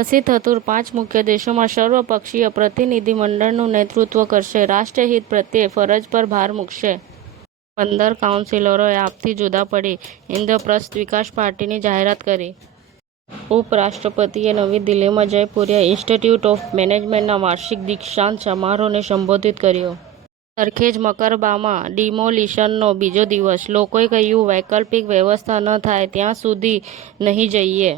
શશી થરૂર 5 મુખ્ય દેશોમાં સર્વપક્ષીય પ્રતિનિધિમંડળનું નેતૃત્વ કરશે, રાષ્ટ્રહિત પ્રત્યે ફરજ પર ભાર મૂકશે। 15 કાઉન્સિલરોએ આપથી જુદા પડી ઇન્દ્રપ્રસ્થ વિકાસ પાર્ટીની જાહેરાત કરી। ઉપરાષ્ટ્રપતિએ નવી દિલ્હીમાં જયપુરિયા ઇન્સ્ટિટ્યૂટ ઓફ મેનેજમેન્ટના વાર્ષિક દીક્ષાંત સમારોહને સંબોધિત કર્યો। સરખેજ મકરબામાં ડિમોલિશનનો બીજો દિવસ, લોકોએ કહ્યું, વૈકલ્પિક વ્યવસ્થા ન થાય ત્યાં સુધી નહીં જઈએ।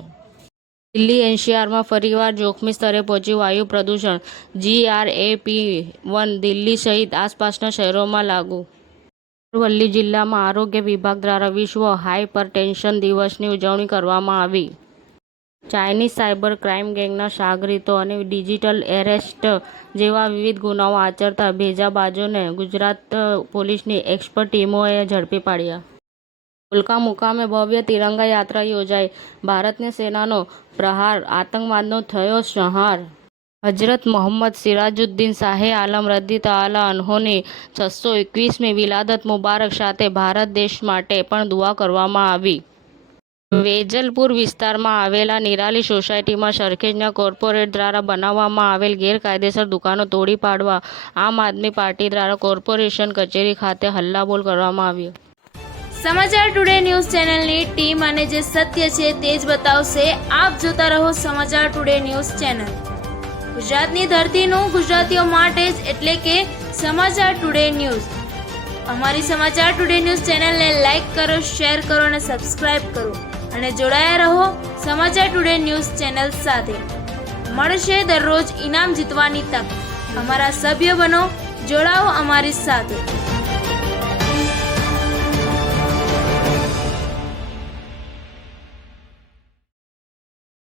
દિલ્હી એનસીઆરમાં ફરીવાર જોખમી સ્તરે પહોંચ્યું વાયુ પ્રદૂષણ, GRAP1 દિલ્હી સહિત આસપાસના શહેરોમાં લાગુ। અરવલ્લી જિલ્લામાં આરોગ્ય વિભાગ દ્વારા વિશ્વ હાઇપરટેન્શન દિવસની ઉજવણી કરવામાં આવી। ચાઇનીઝ સાયબર ક્રાઇમ ગેંગના સાગરીતો અને ડિજિટલ એરેસ્ટ જેવા વિવિધ ગુનાઓ આચરતા ભેજાબાજોને ગુજરાત પોલીસની એક્સપર્ટ ટીમોએ ઝડપી પાડ્યા। ધોળકા મુકામે ભવ્ય તિરંગા યાત્રા યોજાઈ, ભારતની સેનાનો પ્રહાર, આતંકવાદનો થયો સંહાર। હજરત મોહમ્મદ સિરાજુદ્દીન શાહે આલમ રદિયલ્લાહુ અન્હોની 621મી વિલાદત મુબારક સાથે ભારત દેશ માટે પણ દુઆ કરવામાં આવી। વેજલપુર વિસ્તારમાં આવેલા નિરાલી સોસાયટીમાં સરખેજના કોર્પોરેટ દ્વારા બનાવવામાં આવેલ ગેરકાયદેસર દુકાનો તોડી પાડવા આમ આદમી પાર્ટી દ્વારા કોર્પોરેશન કચેરી ખાતે હલ્લાબોલ કરવામાં આવ્યો। સમાચાર ટુડે ન્યૂઝ ચેનલની ટીમ અને જે સત્ય છે તે જ બતાવશે। આપ જોતા રહો સમાચાર ટુડે ન્યૂઝ ચેનલ। ગુજરાતની ધરતીનું ગુજરાતીઓ માટે જ, એટલે કે સમાચાર ટુડે ન્યૂઝ। અમારી સમાચાર ટુડે ન્યૂઝ ચેનલને લાઈક કરો, શેર કરો અને સબસ્ક્રાઇબ કરો અને જોડાયા રહો સમાચાર ટુડે ન્યૂઝ ચેનલ સાથે। મળશે દરરોજ ઇનામ જીતવાની તક। અમારા સભ્ય બનો, જોડાઓ અમારી સાથે।